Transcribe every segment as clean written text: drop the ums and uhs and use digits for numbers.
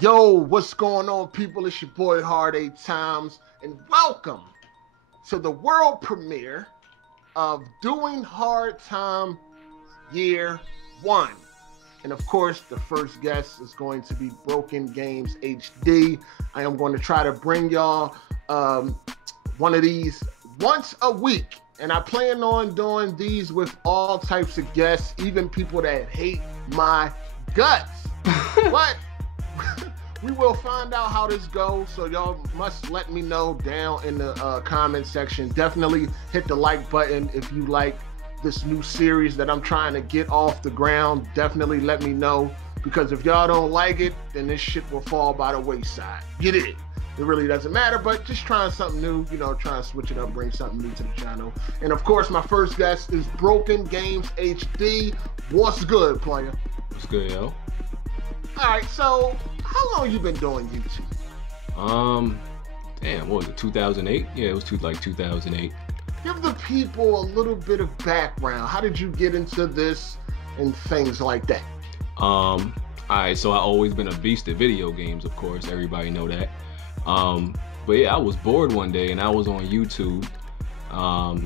Yo, what's going on, people? It's your boy Hard 8 Times, and welcome to the world premiere of Doing Hard Time Year 1. And of course, the first guest is going to be Broken Games HD. I am going to try to bring y'all one of these once a week. And I plan on doing these with all types of guests, even people that hate my guts. But we will find out how this goes, so y'all must let me know down in the comment section. Definitely hit the like button if you like this new series that I'm trying to get off the ground. Definitely let me know, because if y'all don't like it, then this shit will fall by the wayside. Get it? It really doesn't matter, but just trying something new, you know, trying to switch it up, bring something new to the channel. And of course, my first guest is Broken Games HD. What's good, player? What's good, yo? All right, so how long you been doing YouTube? Damn, what was it, 2008? Yeah, it was like 2008. Give the people a little bit of background. How did you get into this and things like that? All right, so I always been a beast at video games, of course, everybody know that. But yeah, I was bored one day and I was on YouTube.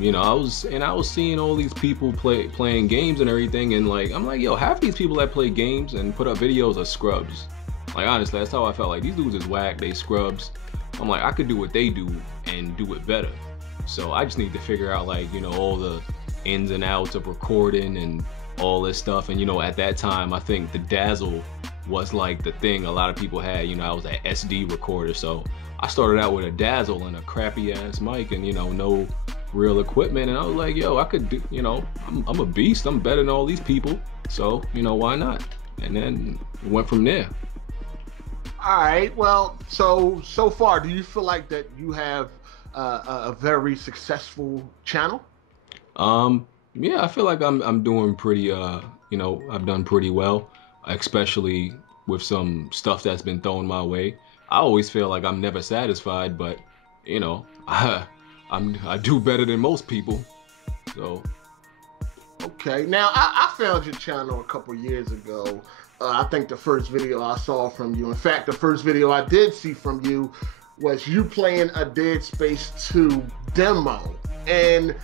You know, I was seeing all these people playing games and everything, and like I'm like, yo, half these people that play games and put up videos are scrubs. Like, honestly, that's how I felt. Like, these dudes is whack, they scrubs. I'm like, I could do what they do and do it better. So I just need to figure out, like, you know, all the ins and outs of recording and all this stuff. And you know, at that time, I think the Dazzle was like the thing a lot of people had. You know, I was an SD recorder, so I started out with a Dazzle and a crappy ass mic and, you know, no real equipment. And I was like, yo, I could do, you know, I'm a beast, I'm better than all these people, so, you know, why not? And then it went from there. All right, well, so far, do you feel like that you have a very successful channel? Yeah, I feel like I'm doing pretty, you know, I've done pretty well, especially with some stuff that's been thrown my way. I always feel like I'm never satisfied, but, you know, I do better than most people, so. Okay, now I found your channel a couple years ago. I think the first video I saw from you, in fact, the first video I did see from you was you playing a Dead Space 2 demo. And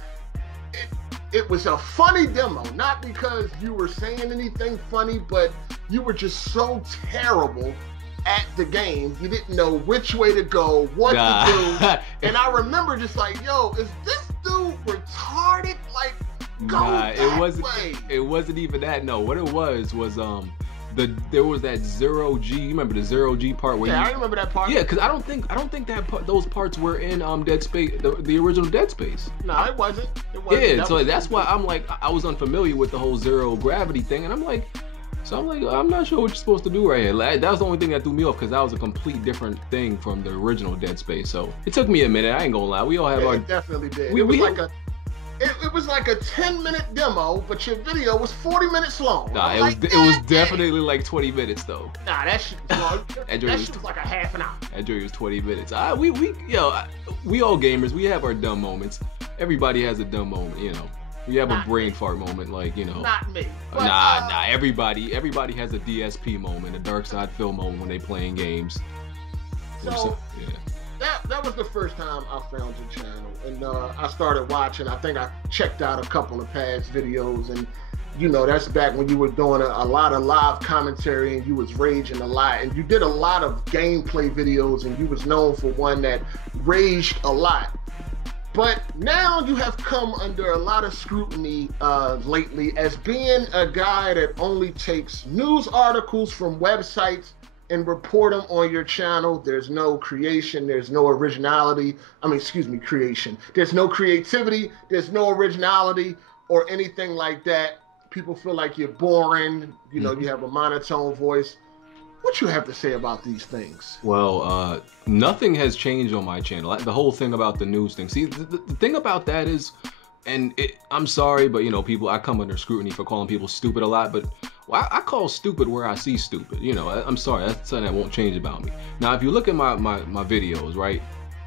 it was a funny demo, not because you were saying anything funny, but you were just so terrible at the game. You didn't know which way to go, what to do. And I remember just like, yo, is this dude retarded? Like, go that way. It wasn't even that. No, what it was there was that 0G. You remember the 0G part where I remember that part. Yeah, because I don't think those parts were in Dead Space, the original Dead Space. No, it wasn't. Yeah, so that's why I'm like, I was unfamiliar with the whole zero gravity thing, and I'm like, I'm not sure what you're supposed to do right here. Like, that was the only thing that threw me off, because that was a complete different thing from the original Dead Space. So it took me a minute. I ain't gonna lie. We all have our. It definitely did. It was like a 10-minute demo, but your video was 40 minutes long. Nah, it was definitely like 20 minutes though. Nah, that shit was like a half an hour. That joint was 20 minutes. We all gamers. We have our dumb moments. Everybody has a dumb moment, you know. We have a brain fart moment, like, you know. Not me. But, nah. Everybody has a DSP moment, a dark side film moment when they playing games. So yeah. That was the first time I found your channel, and I started watching. I think I checked out a couple of past videos, and you know, that's back when you were doing a lot of live commentary and you was raging a lot, and you did a lot of gameplay videos, and you was known for one that raged a lot. But now you have come under a lot of scrutiny lately as being a guy that only takes news articles from websites and report them on your channel. There's no creation, there's no originality. Creation. There's no creativity, there's no originality or anything like that. People feel like you're boring, you know, you have a monotone voice. What you have to say about these things? Well, nothing has changed on my channel. The whole thing about the news thing. See, the thing about that is, I'm sorry, but, you know, I come under scrutiny for calling people stupid a lot, but I call stupid where I see stupid. You know, I'm sorry, that's something that won't change about me. Now, if you look at my videos, right,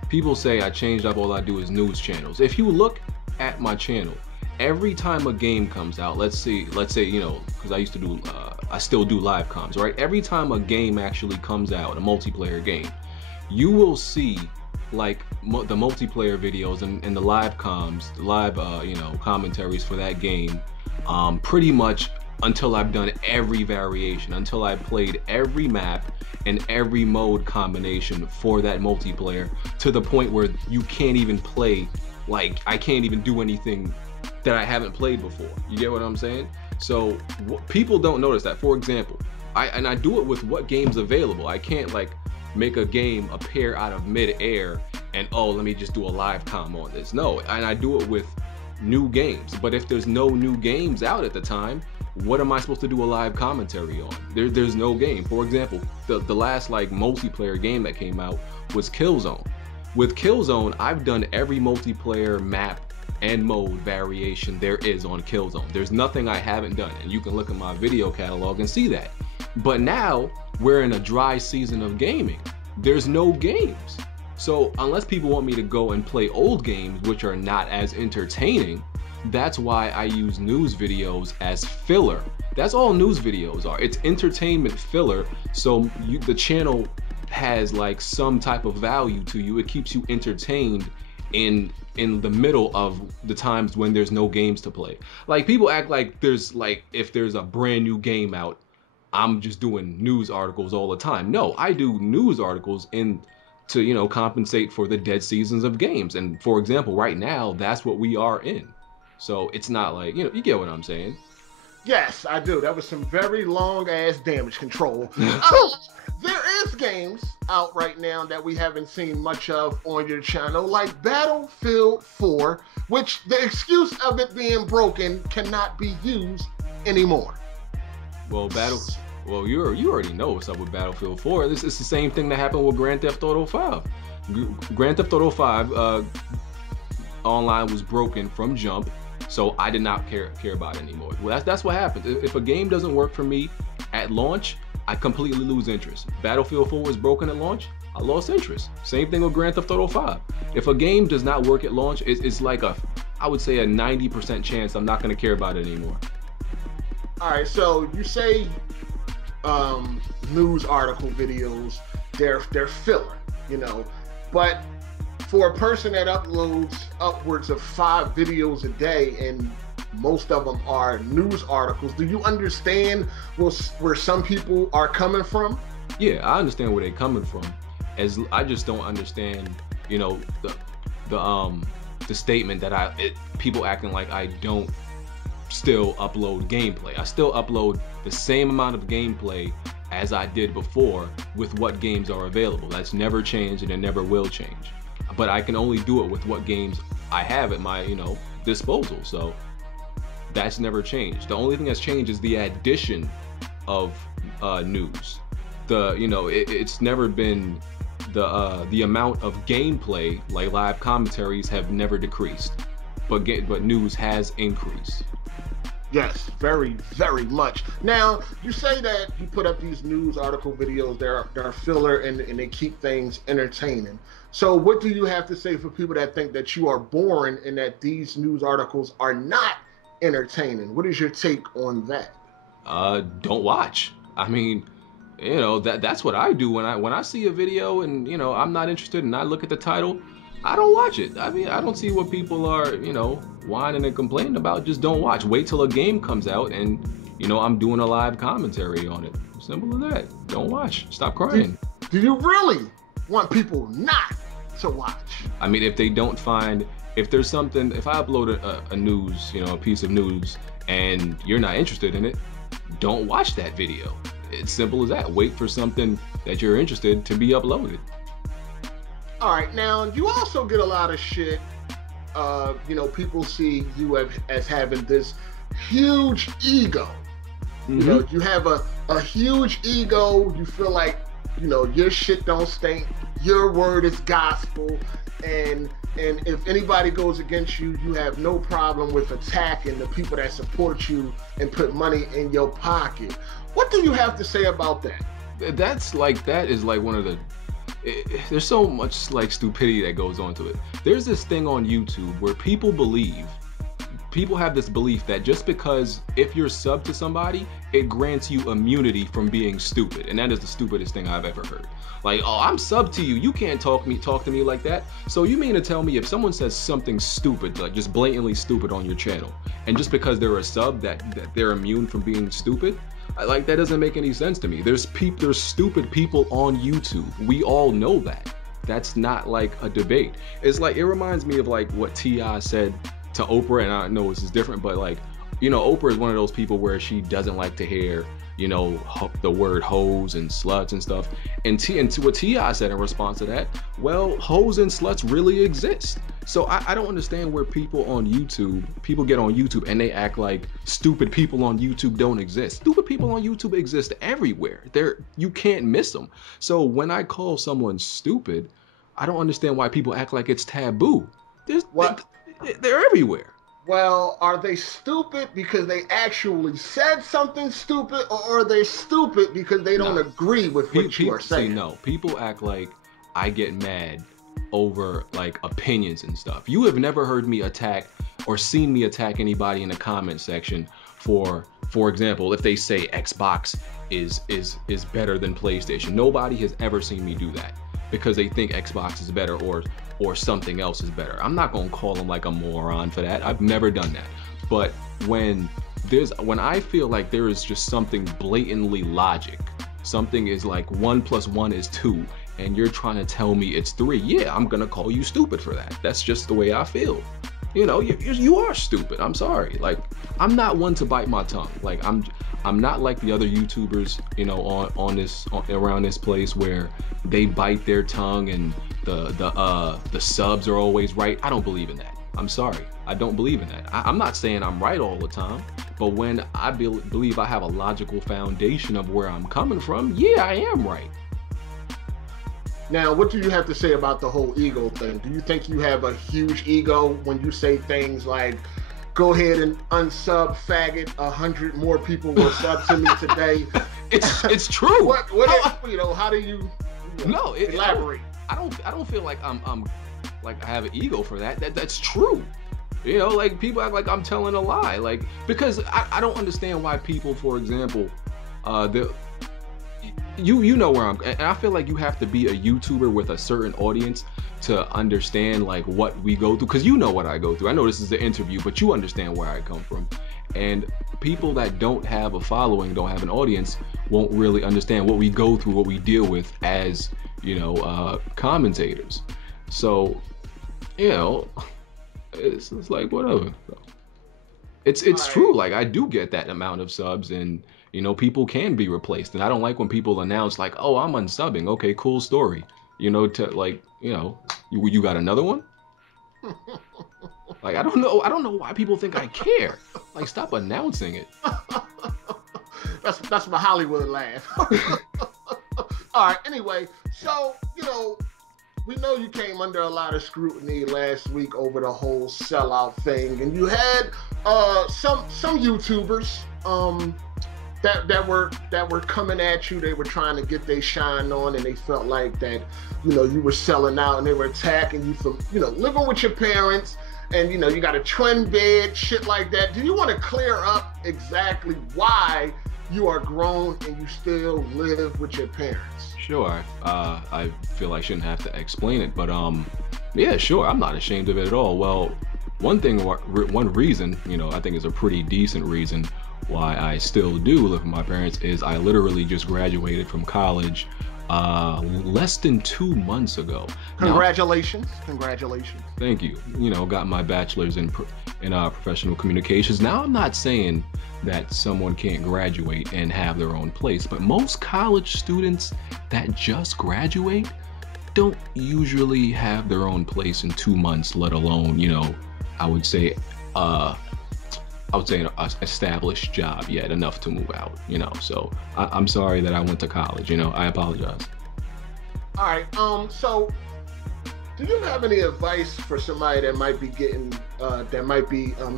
people say I changed up, all I do is news channels. If you look at my channel, every time a game comes out, let's say, you know, because I used to do, I still do live comms, right? Every time a game actually comes out, a multiplayer game, you will see like the multiplayer videos and the live comms, live, you know, commentaries for that game, pretty much until I've done every variation, until I played every map and every mode combination for that multiplayer, to the point where you can't even play, like I can't even do anything that I haven't played before. You get what I'm saying? So people don't notice that. For example, I do it with what game's available. I can't like make a game appear out of mid-air and, oh, let me just do a live comm on this. No, and I do it with new games. But if there's no new games out at the time, what am I supposed to do a live commentary on? There's no game. For example, the last like multiplayer game that came out was Killzone. With Killzone, I've done every multiplayer map and mode variation there is on Killzone. There's nothing I haven't done, and you can look at my video catalog and see that. But now we're in a dry season of gaming. There's no games. So unless people want me to go and play old games, which are not as entertaining, that's why I use news videos as filler. That's all news videos are. It's entertainment filler. So the channel has like some type of value to you. It keeps you entertained in the middle of the times when there's no games to play. Like people act like there's like, if there's a brand new game out, I'm just doing news articles all the time. No, I do news articles to, you know, compensate for the dead seasons of games. And for example, right now, that's what we are in. So it's not like, you know, you get what I'm saying? Yes, I do. That was some very long ass damage control. There is games out right now that we haven't seen much of on your channel, like Battlefield 4, which the excuse of it being broken cannot be used anymore. Well, you already know what's up with Battlefield 4. This is the same thing that happened with Grand Theft Auto 5. Grand Theft Auto 5 online was broken from jump, so I did not care about it anymore. Well, that's what happens. If a game doesn't work for me at launch, I completely lose interest. Battlefield 4 was broken at launch, I lost interest. Same thing with Grand Theft Auto 5. If a game does not work at launch, it's like I would say a 90% chance I'm not gonna care about it anymore. All right, so you say news article videos, they're filler, you know, but for a person that uploads upwards of 5 videos a day and most of them are news articles, do you understand where some people are coming from? Yeah, I understand where they're coming from. As I just don't understand, you know, the statement that people acting like I don't still upload gameplay. I still upload the same amount of gameplay as I did before with what games are available. That's never changed and it never will change. But I can only do it with what games I have at my, you know, disposal. So that's never changed. The only thing that's changed is the addition of news. You know, it's never been the amount of gameplay, like live commentaries, have never decreased, but news has increased. Yes, very, very much. Now, you say that you put up these news article videos, they're filler and they keep things entertaining. So what do you have to say for people that think that you are boring and that these news articles are not entertaining? What is your take on that? Don't watch. I mean, you know, that's what I do when I see a video and, you know, I'm not interested and I look at the title, I don't watch it. I mean, I don't see what people are, you know, whining and complaining about. Just don't watch. Wait till a game comes out and, you know, I'm doing a live commentary on it. Simple as that. Don't watch. Stop crying. Do you really want people not to watch? I mean, if they don't find, if there's something, if I upload a news, you know, a piece of news and you're not interested in it, don't watch that video. It's simple as that. Wait for something that you're interested to be uploaded. All right, now you also get a lot of shit. You know, people see you as having this huge ego. Mm-hmm. You know, you have a huge ego. You feel like, you know, your shit don't stink. Your word is gospel. And if anybody goes against you, you have no problem with attacking the people that support you and put money in your pocket. What do you have to say about that? That is like one of the, there's so much like stupidity that goes on to it. There's this thing on YouTube where people believe people have this belief that just because if you're sub to somebody, it grants you immunity from being stupid, and that is the stupidest thing I've ever heard. Like, oh, I'm sub to you, you can't talk to me like that. So you mean to tell me if someone says something stupid, like just blatantly stupid on your channel, and just because they're a sub that they're immune from being stupid? Like, that doesn't make any sense to me. There's stupid people on YouTube. We all know that. That's not like a debate. It's like, it reminds me of like what T.I. said to Oprah, and I know this is different, but like, you know, Oprah is one of those people where she doesn't like to hear, you know, the word hoes and sluts and stuff. And to what T.I. said in response to that, well, hoes and sluts really exist. So I don't understand where people get on YouTube and they act like stupid people on YouTube don't exist. Stupid people on YouTube exist everywhere. You can't miss them. So when I call someone stupid, I don't understand why people act like it's taboo. They're everywhere. Well, are they stupid because they actually said something stupid, or are they stupid because they don't agree with what you are saying? No, people act like I get mad over like opinions and stuff. You have never heard me attack or seen me attack anybody in the comment section for example, if they say Xbox is better than PlayStation. Nobody has ever seen me do that because they think Xbox is better or something else is better. I'm not gonna call them like a moron for that. I've never done that. But when I feel like there is just something blatantly logic, something is like 1 + 1 is 2, and you're trying to tell me it's 3, yeah, I'm gonna call you stupid for that. That's just the way I feel. You know, you are stupid. I'm sorry. Like, I'm not one to bite my tongue. Like, I'm not like the other YouTubers, you know, around this place where they bite their tongue and the subs are always right. I don't believe in that. I'm sorry. I don't believe in that. I'm not saying I'm right all the time, but when I believe I have a logical foundation of where I'm coming from, yeah, I am right. Now, what do you have to say about the whole ego thing? Do you think you have a huge ego when you say things like, go ahead and unsub faggot, 100 more people will sub to me today? It's true. What you know, how do you elaborate? I don't feel like I'm like I have an ego for that. That's true. You know, like, people act like I'm telling a lie, like, because I don't understand why people, for example, you know where and I feel like you have to be a YouTuber with a certain audience to understand like what we go through, because you know what I go through. I know this is an interview, but you understand where I come from. And people that don't have a following, don't have an audience, won't really understand what we go through, what we deal with as, you know, commentators. So, you know, it's like whatever. It's true. Like, I do get that amount of subs, and you know, people can be replaced. And I don't like when people announce like, oh, I'm unsubbing. Okay, cool story. You know, to like, you know, you got another one? Like, I don't know why people think I care. Like, stop announcing it. That's my Hollywood laugh. All right, anyway, so, you know, we know you came under a lot of scrutiny last week over the whole sellout thing, and you had some YouTubers that were coming at you. They were trying to get their shine on, and they felt like that, you know, you were selling out, and they were attacking you for, you know, living with your parents, and, you know, you got a twin bed, shit like that. Do you want to clear up exactly why you are grown and you still live with your parents? Sure. I feel I shouldn't have to explain it, but yeah, sure. I'm not ashamed of it at all. Well, one reason, you know, I think is a pretty decent reason why I still do live with my parents is I literally just graduated from college less than 2 months ago. Congratulations. Congratulations. Thank you. You know, got my bachelor's in professional communications. Now, I'm not saying that someone can't graduate and have their own place, but most college students that just graduate don't usually have their own place in 2 months, let alone, you know, I would say an established job yet, enough to move out, you know. So I'm sorry that I went to college, you know. I apologize. All right, so do you have any advice for somebody that might be getting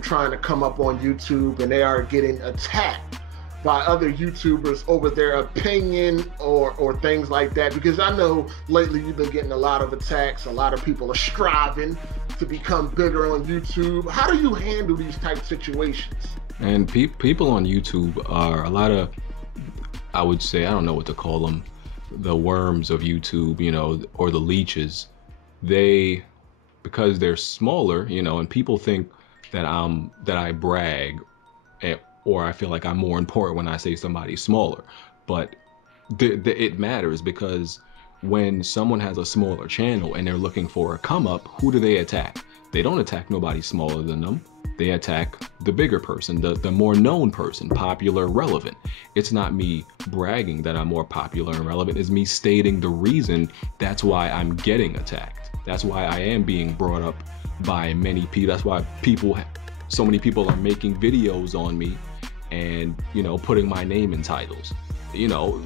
trying to come up on YouTube and they are getting attacked by other YouTubers over their opinion or things like that? Because I know lately you've been getting a lot of attacks. A lot of people are striving to become bigger on YouTube? How do you handle these type situations? And people on YouTube are a lot of, I would say, I don't know what to call them, the worms of YouTube, you know, or the leeches. They, because they're smaller, you know, and people think that I brag, or I feel like I'm more important when I say somebody's smaller. But it matters, because when someone has a smaller channel and they're looking for a come up, who do they attack? They don't attack nobody smaller than them. They attack the bigger person, the more known person, popular, relevant. It's not me bragging that I'm more popular and relevant. It's me stating the reason that's why I'm getting attacked. That's why I am being brought up by many people. That's why so many people are making videos on me and, you know, putting my name in titles. You know,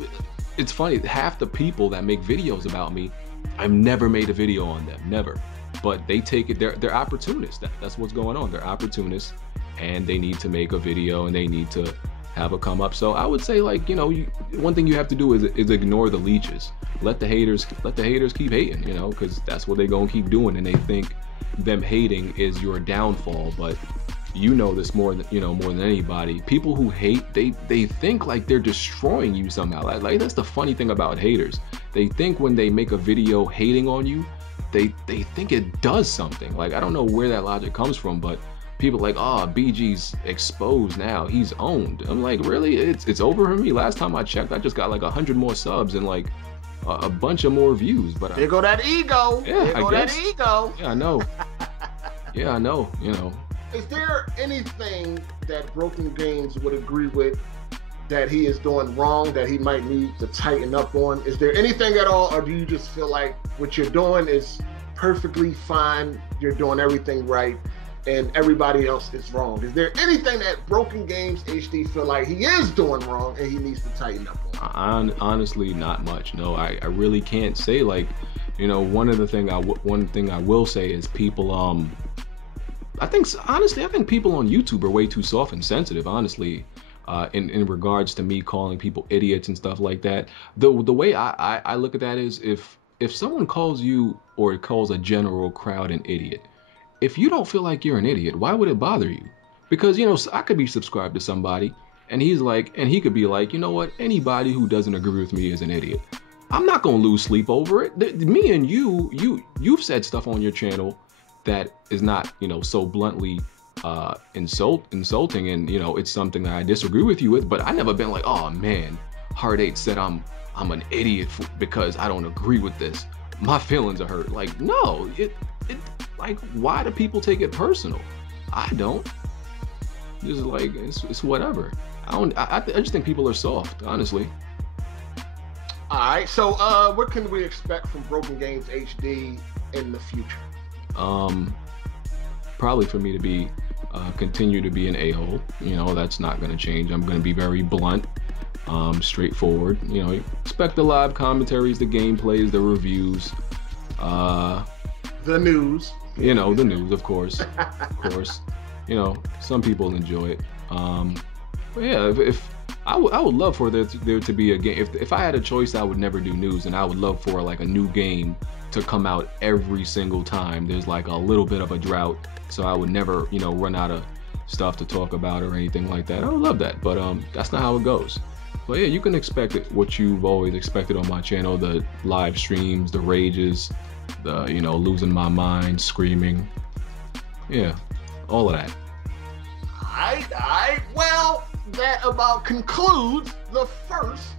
it's funny, half the people that make videos about me, I've never made a video on them, never. But they take it, they're opportunists. That's what's going on. They're opportunists, and they need to make a video and they need to have a come up. So I would say, like, you know, one thing you have to do is ignore the leeches. Let the haters keep hating, you know, because that's what they're gonna keep doing, and they think them hating is your downfall. But you know this more than anybody. People who hate, they think like they're destroying you somehow. Like that's the funny thing about haters. They think when they make a video hating on you, they think it does something. Like, I don't know where that logic comes from, but people are like, oh, BG's exposed now, he's owned. I'm like, really? It's over for me. Last time I checked, I just got like 100 more subs and like a bunch of more views. But there go that ego. Yeah, there go that ego. Yeah, I know. Yeah, I know. You know. Is there anything that Broken Games would agree with that he is doing wrong, that he might need to tighten up on? Is there anything at all, or do you just feel like what you're doing is perfectly fine, you're doing everything right, and everybody else is wrong? Is there anything that Broken Games HD feel like he is doing wrong and he needs to tighten up on? Honestly, not much. No, I really can't say. Like, you know, one thing I will say is people, I think people on YouTube are way too soft and sensitive, honestly. In regards to me calling people idiots and stuff like that. The way I look at that is, if someone calls you or calls a general crowd an idiot, if you don't feel like you're an idiot, why would it bother you? Because, you know, I could be subscribed to somebody and he could be like, you know what, anybody who doesn't agree with me is an idiot. I'm not gonna lose sleep over it. Me and you've said stuff on your channel that is not, you know, so bluntly insulting, and, you know, it's something that I disagree with you with, but I never been like, oh man, Heart 8 said I'm an idiot because I don't agree with this, my feelings are hurt. Like, no, it like, why do people take it personal? I don't. Just like, it's whatever. I just think people are soft, honestly. All right, so what can we expect from Broken Games HD in the future? Probably for me to continue to be an a-hole. You know, that's not going to change. I'm going to be very blunt, straightforward. You know, expect the live commentaries, the gameplays, the reviews, the news. You know, the news, of course. Of course. You know, some people enjoy it. But yeah, if I would love for there to be a game. If I had a choice, I would never do news, and I would love for like a new game to come out every single time there's like a little bit of a drought, so I would never, you know, run out of stuff to talk about or anything like that. I would love that, but that's not how it goes. But yeah, you can expect what you've always expected on my channel: the live streams, the rages, the, you know, losing my mind, screaming, yeah, all of that. Alright, well, that about concludes the first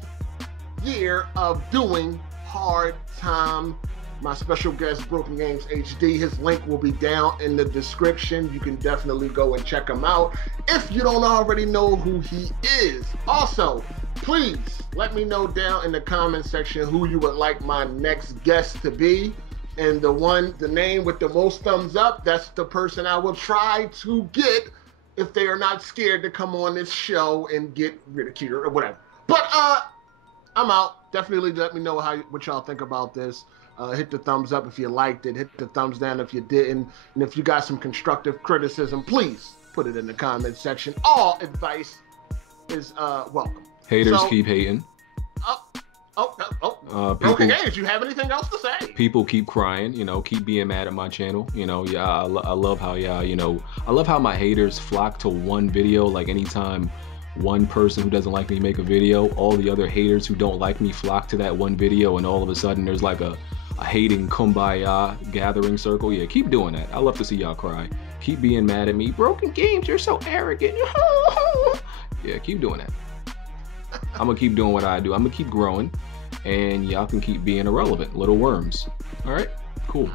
year of doing Hard Time. My special guest, Broken Games HD, his link will be down in the description. You can definitely go and check him out if you don't already know who he is. Also, please let me know down in the comment section who you would like my next guest to be. And the name with the most thumbs up, that's the person I will try to get if they are not scared to come on this show and get ridiculed or whatever. But I'm out. Definitely let me know what y'all think about this. Hit the thumbs up if you liked it. Hit the thumbs down if you didn't. And if you got some constructive criticism, please put it in the comment section. All advice is welcome. Haters keep hating. Broken Games, you have anything else to say? People keep crying, you know, keep being mad at my channel. You know, yeah, I love how, yeah, you know, I love how my haters flock to one video. Like anytime one person who doesn't like me make a video, all the other haters who don't like me flock to that one video, and all of a sudden there's like a hating kumbaya gathering circle. Yeah, keep doing that. I love to see y'all cry. Keep being mad at me. Broken Games, you're so arrogant. Yeah, keep doing that. I'm gonna keep doing what I do. I'm gonna keep growing, and y'all can keep being irrelevant little worms. All right, cool.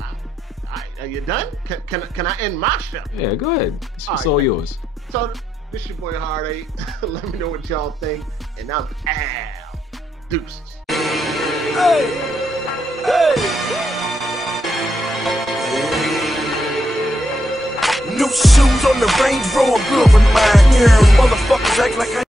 Are you done? Can I end my show? Yeah, go ahead. It's all yours. So this your boy Heartache. Let me know what y'all think, and I'm Al. Deuces. Hey, hey. New shoes on the Range Rover, good with mine. Motherfuckers act like I